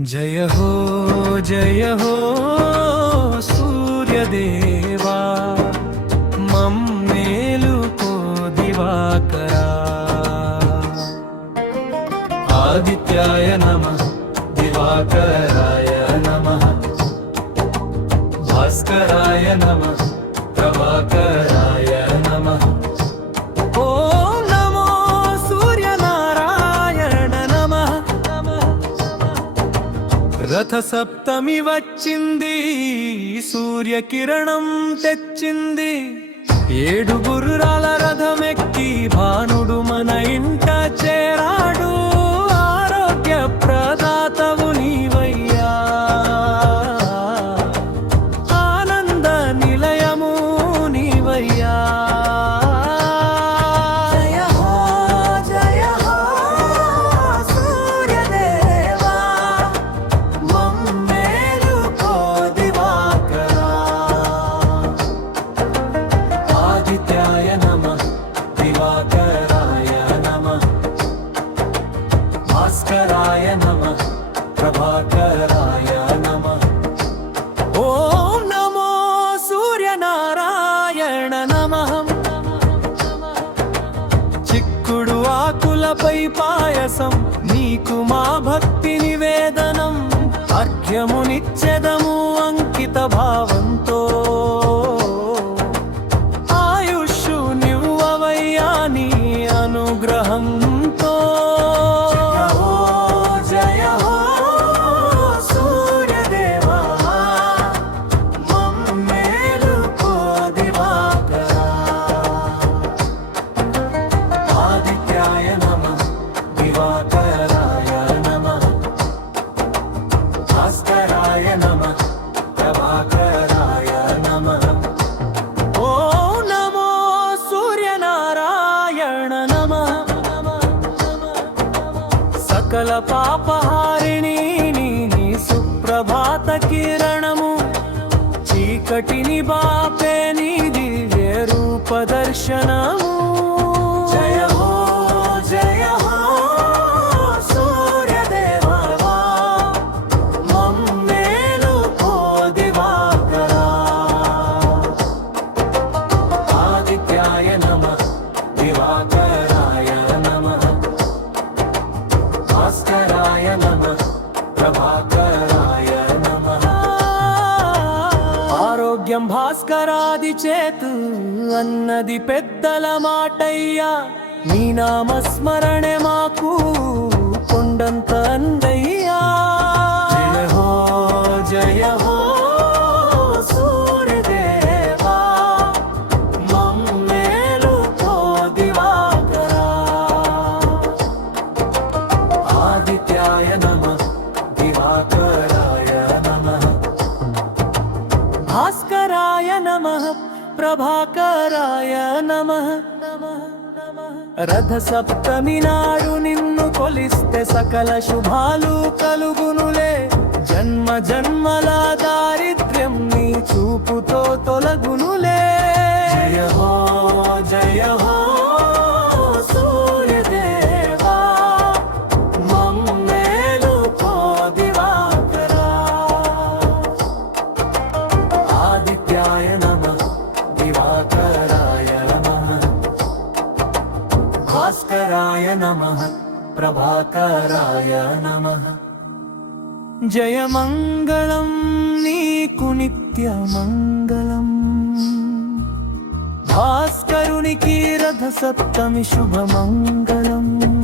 జయ హో జయ హో సూర్యదేవా మమ్మేలుకో దివాకరా ఆదిత్యాయ నమ దివాకరాయ నమ భాస్కరాయ నమ ప్రభాకరాయ రథ సప్తమి వచ్చింది. సూర్యకిరణం తెచ్చింది. ఏడుగురు రాల రథమెక్కి భానుడు మన ప్రభాకరాయ నమ. ప్రభాకరాయ నమ. ఓం నమో సూర్యనారాయణ నమ. చిక్కుడు ఆకులపై పాయసం నీకు మా భక్తి నివేదనం. అర్ఘ్యమునిచ్చెదము. సకల పాపహారిణి నీ సుప్రభాత కిరణము. చీకటిని బాపే నీ దివ్య రూప దర్శనము. భాగ్యం భాస్కరాది చేతు అన్నది పెద్దల మాటయ్యా. నీ నామస్మరణే మాకు కొండంత అందయ్యా. జయ హో జయ హో సూర్యదేవా. మమ్మేలుకో దివాకరా. ఆదిత్యాయ నమ. ప్రభాకరాయ నమ. రథ సప్తమి నాడు నిన్ను కొలిస్తే సకల శుభాలు కలుగునులే. జన్మ జన్మల దారిద్ర్యం నీ చూపుతో తొలగునులే. భాస్కరాయ నమ ప్రభాకరాయ నమ. జయ మంగళం నీకు నిత్య మంగళం. భాస్కరునికి రథ సప్తమి శుభ మంగళం.